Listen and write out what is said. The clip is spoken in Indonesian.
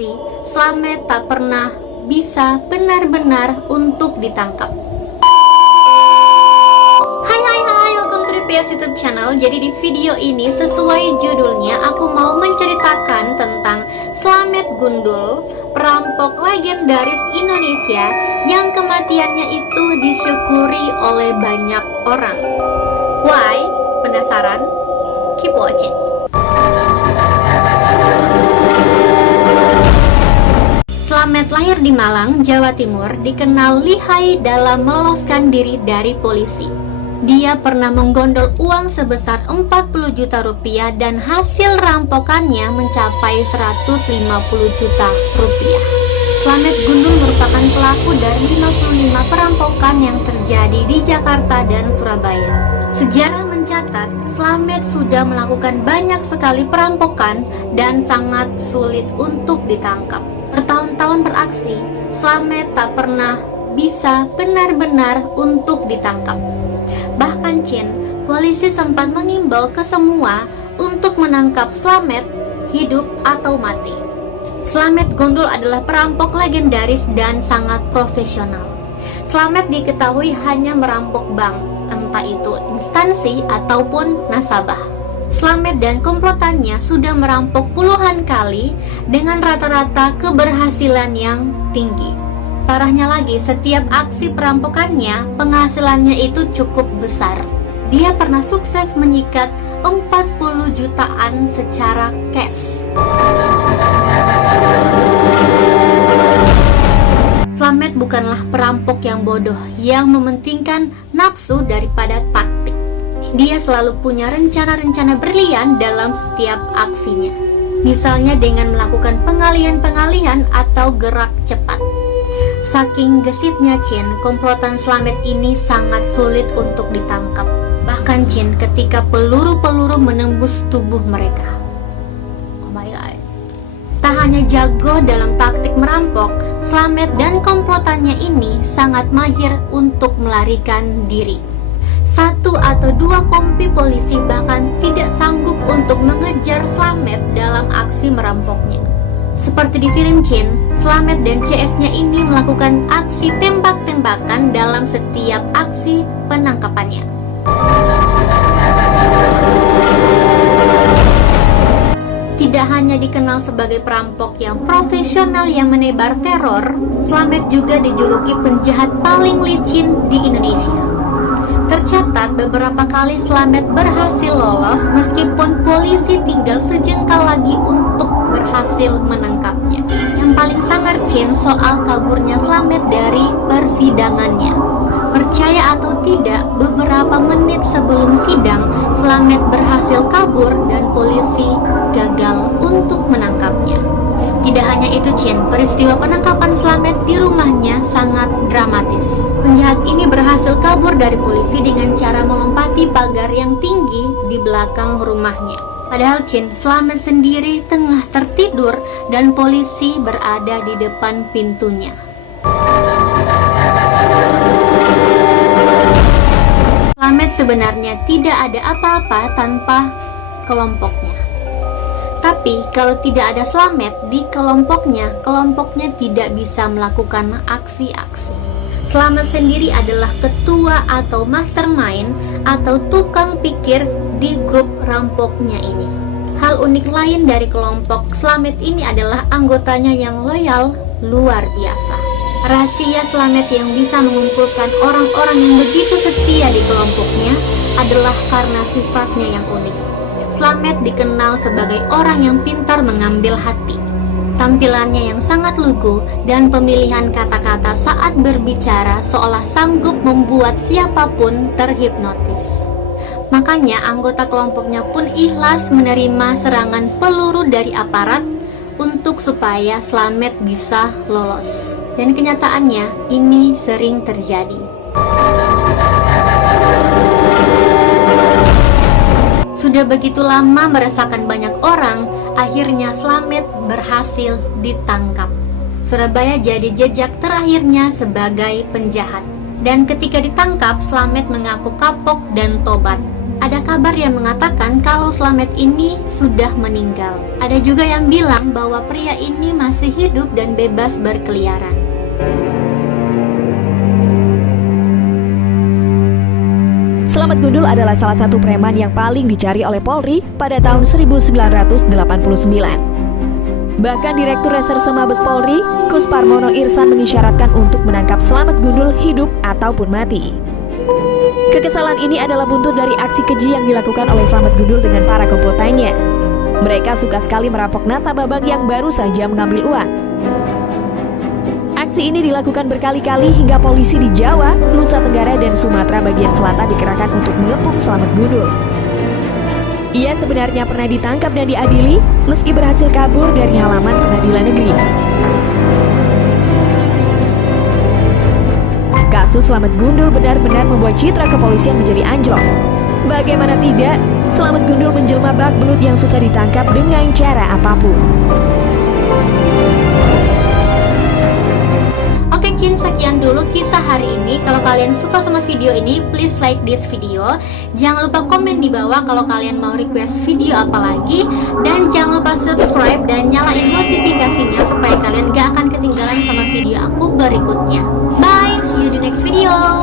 beraksi, Slamet tak pernah bisa benar-benar untuk ditangkap. Hai, welcome to DPS YouTube channel. Jadi di video ini sesuai judulnya aku mau menceritakan tentang Slamet Gundul, perampok legendaris Indonesia yang kematiannya itu disyukuri oleh banyak orang. Why? Penasaran? Keep watching. Slamet lahir di Malang, Jawa Timur, dikenal lihai dalam meloloskan diri dari polisi. Dia pernah menggondol uang sebesar 40 juta rupiah dan hasil rampokannya mencapai 150 juta rupiah. Slamet Gundul merupakan pelaku dari 55 perampokan yang terjadi di Jakarta dan Surabaya. Sejarah mencatat, Slamet sudah melakukan banyak sekali perampokan dan sangat sulit untuk ditangkap. Bertahun-tahun beraksi, Slamet tak pernah bisa benar-benar untuk ditangkap. Bahkan polisi sempat mengimbau ke semua untuk menangkap Slamet, hidup atau mati. Slamet Gundul adalah perampok legendaris dan sangat profesional. Slamet diketahui hanya merampok bank, entah itu instansi ataupun nasabah. Slamet dan komplotannya sudah merampok puluhan kali dengan rata-rata keberhasilan yang tinggi. Parahnya lagi, setiap aksi perampokannya penghasilannya itu cukup besar. Dia pernah sukses menyikat 40 jutaan secara cash. Slamet bukanlah perampok yang bodoh yang mementingkan nafsu daripada taktik. Dia selalu punya rencana-rencana brilian dalam setiap aksinya. Misalnya dengan melakukan pengalihan-pengalihan atau gerak cepat. Saking gesitnya komplotan Slamet ini sangat sulit untuk ditangkap. Bahkan ketika peluru-peluru menembus tubuh mereka. Oh my god. Tak hanya jago dalam taktik merampok, Slamet dan komplotannya ini sangat mahir untuk melarikan diri. 1 atau 2 kompi polisi bahkan tidak sanggup untuk mengejar Slamet dalam aksi merampoknya. Seperti di film Slamet dan CS-nya ini melakukan aksi tembak-tembakan dalam setiap aksi penangkapannya. Tidak hanya dikenal sebagai perampok yang profesional yang menebar teror, Slamet juga dijuluki penjahat paling licin di Indonesia. Tercatat beberapa kali Slamet berhasil lolos meskipun polisi tinggal sejengkal lagi untuk berhasil menangkapnya. Yang paling sangar soal kaburnya Slamet dari persidangannya. Percaya atau tidak, beberapa menit sebelum sidang, Slamet berhasil kabur dan polisi gagal untuk menangkapnya. Tidak hanya itu peristiwa penangkapan Slamet di rumahnya sangat dramatis. Penjahat ini berhasil kabur dari polisi dengan cara melompati pagar yang tinggi di belakang rumahnya. Padahal Slamet sendiri tengah tertidur dan polisi berada di depan pintunya. Slamet sebenarnya tidak ada apa-apa tanpa kelompoknya. Tapi kalau tidak ada Slamet di kelompoknya tidak bisa melakukan aksi-aksi. Slamet sendiri adalah ketua atau mastermind atau tukang pikir di grup rampoknya ini. Hal unik lain dari kelompok Slamet ini adalah anggotanya yang loyal luar biasa. Rahasia Slamet yang bisa mengumpulkan orang-orang yang begitu setia di kelompoknya adalah karena sifatnya yang unik. Slamet dikenal sebagai orang yang pintar mengambil hati. Tampilannya yang sangat lugu dan pemilihan kata-kata saat berbicara seolah sanggup membuat siapapun terhipnotis. Makanya anggota kelompoknya pun ikhlas menerima serangan peluru dari aparat untuk supaya Slamet bisa lolos. Dan kenyataannya ini sering terjadi. Sudah begitu lama meresahkan banyak orang, akhirnya Slamet berhasil ditangkap. Surabaya jadi jejak terakhirnya sebagai penjahat. Dan ketika ditangkap, Slamet mengaku kapok dan tobat. Ada kabar yang mengatakan kalau Slamet ini sudah meninggal. Ada juga yang bilang bahwa pria ini masih hidup dan bebas berkeliaran. Slamet Gundul adalah salah satu preman yang paling dicari oleh Polri pada tahun 1989. Bahkan Direktur Reserse Mabes Polri, Kus Parmono Irsan mengisyaratkan untuk menangkap Slamet Gundul hidup ataupun mati. Kekesalan ini adalah buntut dari aksi keji yang dilakukan oleh Slamet Gundul dengan para komplotannya. Mereka suka sekali merampok nasabah bank yang baru saja mengambil uang. Aksi ini dilakukan berkali-kali hingga polisi di Jawa, Nusa Tenggara, dan Sumatera bagian selatan dikerahkan untuk mengepung Slamet Gundul. Ia sebenarnya pernah ditangkap dan diadili meski berhasil kabur dari halaman pengadilan negeri. Kasus Slamet Gundul benar-benar membuat citra kepolisian menjadi anjlok. Bagaimana tidak, Slamet Gundul menjelma bak belut yang susah ditangkap dengan cara apapun. Oke Cin, sekian dulu kisah hari ini. Kalau kalian suka sama video ini, please like this video. Jangan lupa komen di bawah kalau kalian mau request video apa lagi. Dan jangan lupa subscribe dan nyalain notifikasinya supaya kalian gak akan ketinggalan sama video aku berikutnya. Bye, see you di next video.